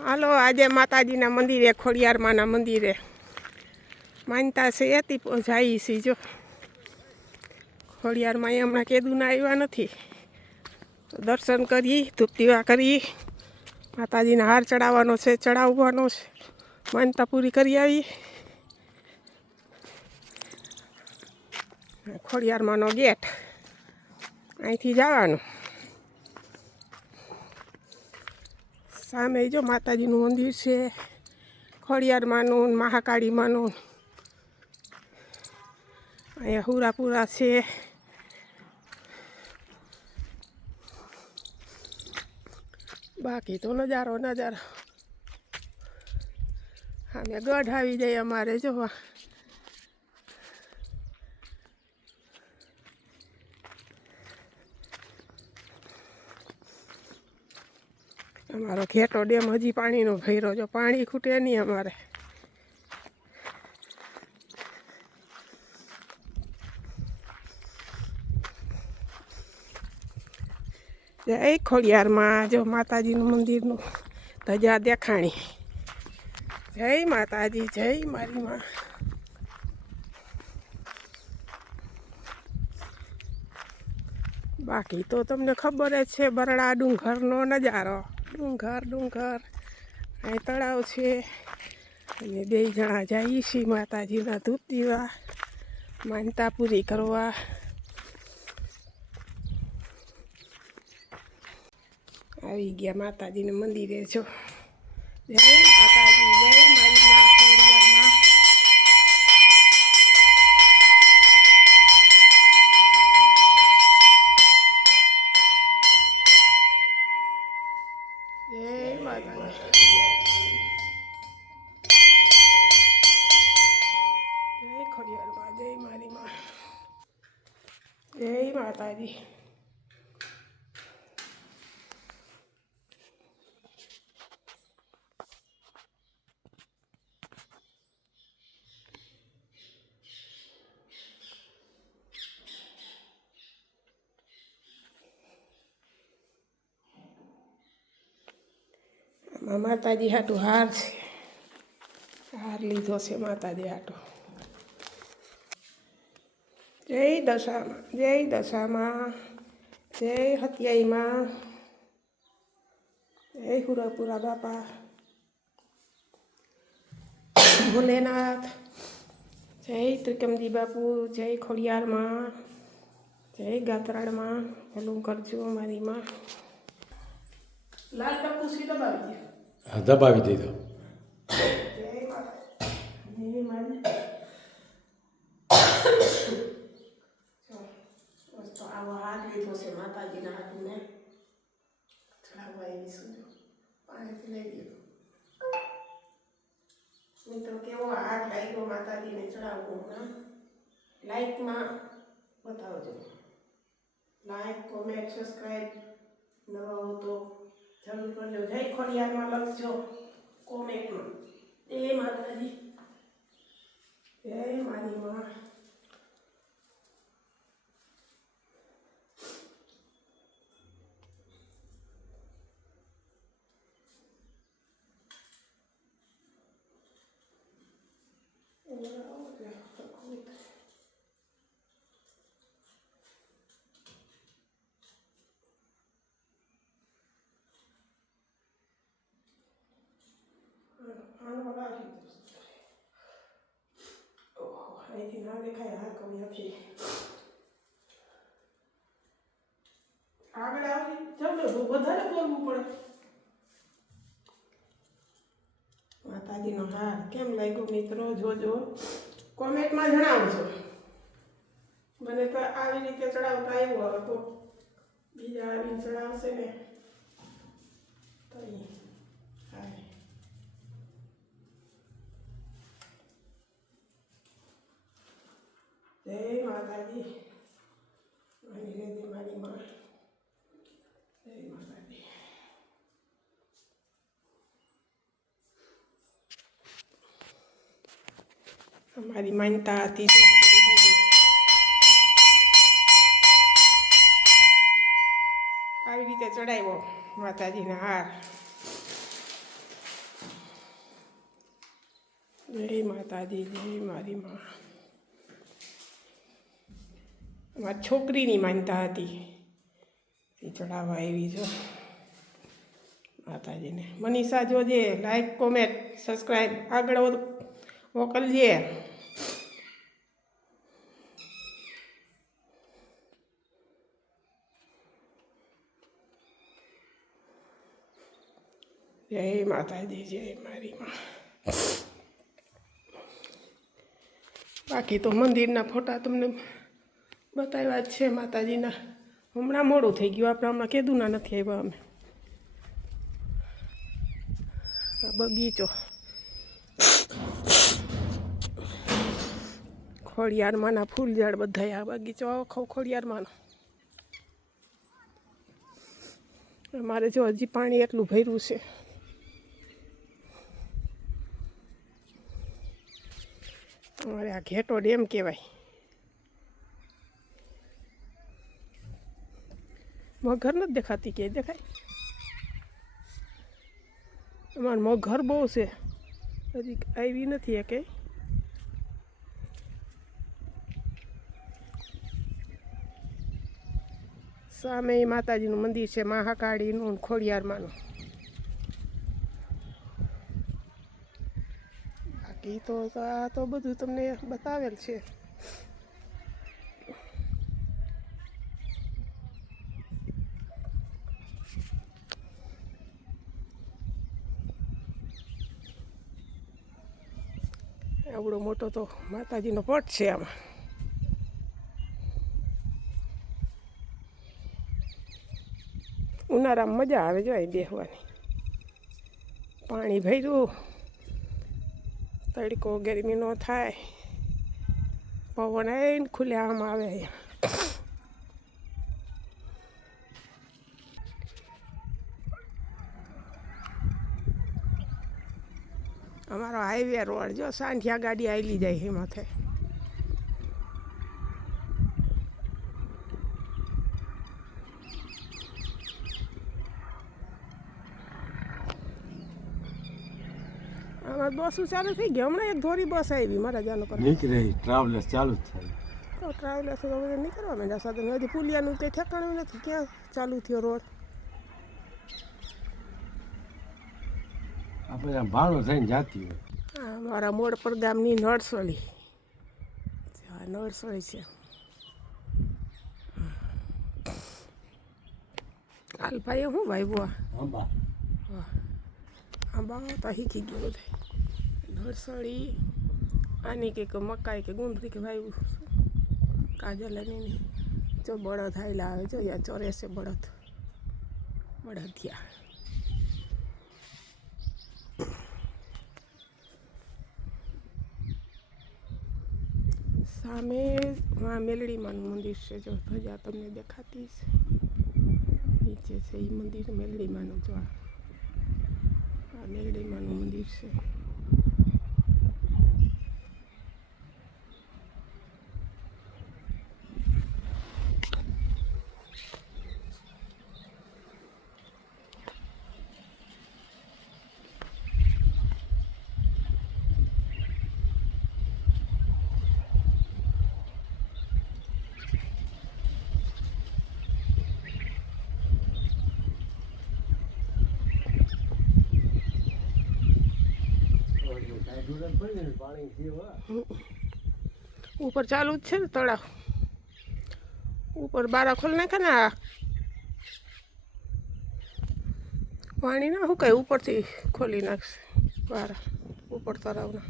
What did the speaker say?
હાલો આજે માતાજીના મંદિરે ખોડિયારમાંના મંદિરે માનતા છે એથી જાય છે જો ખોડિયારમાં હમણાં કેદુના આવ્યા નથી દર્શન કરી ધૂપ દીવા કરી માતાજીના હાર ચડાવવાનો છે ચડાવવાનો છે માનતા પૂરી કરી આવી ખોડિયારમાંનો ગેટ અહીંથી જવાનું સામે જો માતાજીનું મંદિર છે ખોડિયારમાંનું મહાકાળીમાંનું અહીંયા હુરાપુરા છે બાકી તો નજારો અમે ગઢ આવી જાય અમારે જોવા અમારો ઘેટો ડેમ હજી પાણીનો ભર્યો જો પાણી ખૂટે નહીં અમારે જય ખોડિયારમાં જો માતાજીનું મંદિરનું ધજા દેખાણી જય માતાજી જય મારી માં બાકી તો તમને ખબર જ છે બરડા ડુંગરનો નજારો ડુંગર અહીં તળાવ છે અને બે જણા જઈએ છીએ માતાજીના ધૂપ દીવા માનતા પૂરી કરવા આવી ગયા માતાજીના મંદિરે જો જય માતાજી જય મારી માં ખોડિયારમાં જય માતાજી જય ખોડિયારમાં જય મારી માં જય માતાજી માતાજી હાટું હાર છે હાર લીધો છે માતાજી હાટું જય દશામાં જય હત્યાઈમાં જય હુરાપુરા બાપા ભોલેનાથ જય ત્રિકમજી બાપુ જય ખોડિયારમાં જય ગાત્રાળમાં ભલું કરજો મારી માં લાલ ટપુ સી દબાવી દે હા દબાવી દીધો જય માતા જય મારી તો આવો હાથ લીધો છે માતાજીના હાથને ચડાવવા આવીશું પાણીથી લઈ દીધો મિત્રો કેવો હાથ લાગ્યો માતાજીને ચડાવવો લાઈકમાં બતાવજો લાઈક કોમેન્ટ સબસ્ક્રાઈબ નવા હો તો જરૂર કરજો જય ખોડિયારમાં લખજો કોમેન્ટમાં જય માતાજી જય મારી માં અહીંથી ના દેખાય હાથ કોઈ નથી આગળ આવી ચાલો વધારે બોલવું પડે માતાજીનો હાર કેમ લાગ્યો મિત્રો જોજો કોમેન્ટમાં જણાવજો મને તો આવી રીતે ચડાવતા આવ્યો હતો બીજા આવીને ચડાવશે ને તો હા જય માતાજી મારી રેદી મારી માં જય માતાજી અમારી માનતા હતી આવી રીતે ચડાવ્યો માતાજીના હાર જય માતાજી, જય મારી માં. મારી છોકરીની માનતા હતી એ ચડાવવા આવી જો માતાજીને. મનીષા જોજે, લાઈક કોમેન્ટ સબસ્ક્રાઈબ આગળ મોકલજે. જય માતાજી, જય મારી માં. બાકી તો મંદિરના ફોટા તમને બતાવ્યા જ છે માતાજીના. હમણાં મોડું થઈ ગયું, આપણે હમણાં કેદુના નથી આવ્યા અમે. આ બગીચો ખોડિયારમાંના ફૂલ ઝાડ બધા. આ બગીચો આખો ખોડિયારમાંનો. અમારે જો હજી પાણી એટલું ભર્યું છે. અમારે આ ઘેટો ડેમ કહેવાય. મગર નથી દેખાતી, કે દેખાય? અમારે મગર બહુ છે, હજી આવી નથી એ કંઈ. સામે માતાજીનું મંદિર છે, મહાકાળીનું, ખોડિયારમાંનું. બાકી તો આ તો બધું તમને બતાવેલ છે. આવડો મોટો તો માતાજીનો પટ છે આમાં. ઉનાળામાં મજા આવે જો અહીં બેસવાની. પાણી ભર્યું, તડકો ગરમી ન થાય, પવન આવીને ખુલ્લે આમ આવે અહીંયા. અમારો હાઈવે રોડ જો, સાંઠિયા ગાડી આવેલી જાય એમાં થાય. અમારે બસો ચાલુ થઈ ગઈ. હમણાં એક ધોરી બસ આવી મારા જાનો પર નીકળી. ટ્રાવેલર્સ ચાલુ જ થાય તો ટ્રાવેલર્સ તો બધા નીકળવા માંડ્યા સાધન. હજી પુલિયાનું કંઈ ઠેકાણું નથી, ક્યાં ચાલુ થયો રોડ. આપણે આમ ભાડો થઈને જાતી હોય. હા, મારા મોડ પર ગામની નળસળી. હા, નળસળી છે. હાલ ભાઈ શું વાવ્યું? આંબા. હા, આંબા તો શીખી ગયો બધા. નળસળી આની કંઈક મકાઈ કે ગુંદરી કે વાવ્યું. કાજલ નહીં જો બળદ હાઈલા આવે જો, યા ચોરે છે બળદ. બળદિયા સામે હા મેલડીમાનું મંદિર છે જો, ધજા તમને દેખાતી છે. નીચે છે એ મંદિર મેલડીમાનું જો. આ મેલડીમાનું મંદિર છે. ઉપર ચાલુ જ છે ને તળાવ. ઉપર બારા ખોલી નાખે ને. આ પાણી ના શું કાંઈ ઉપરથી ખોલી નાખશે બારા ઉપર તળાવના.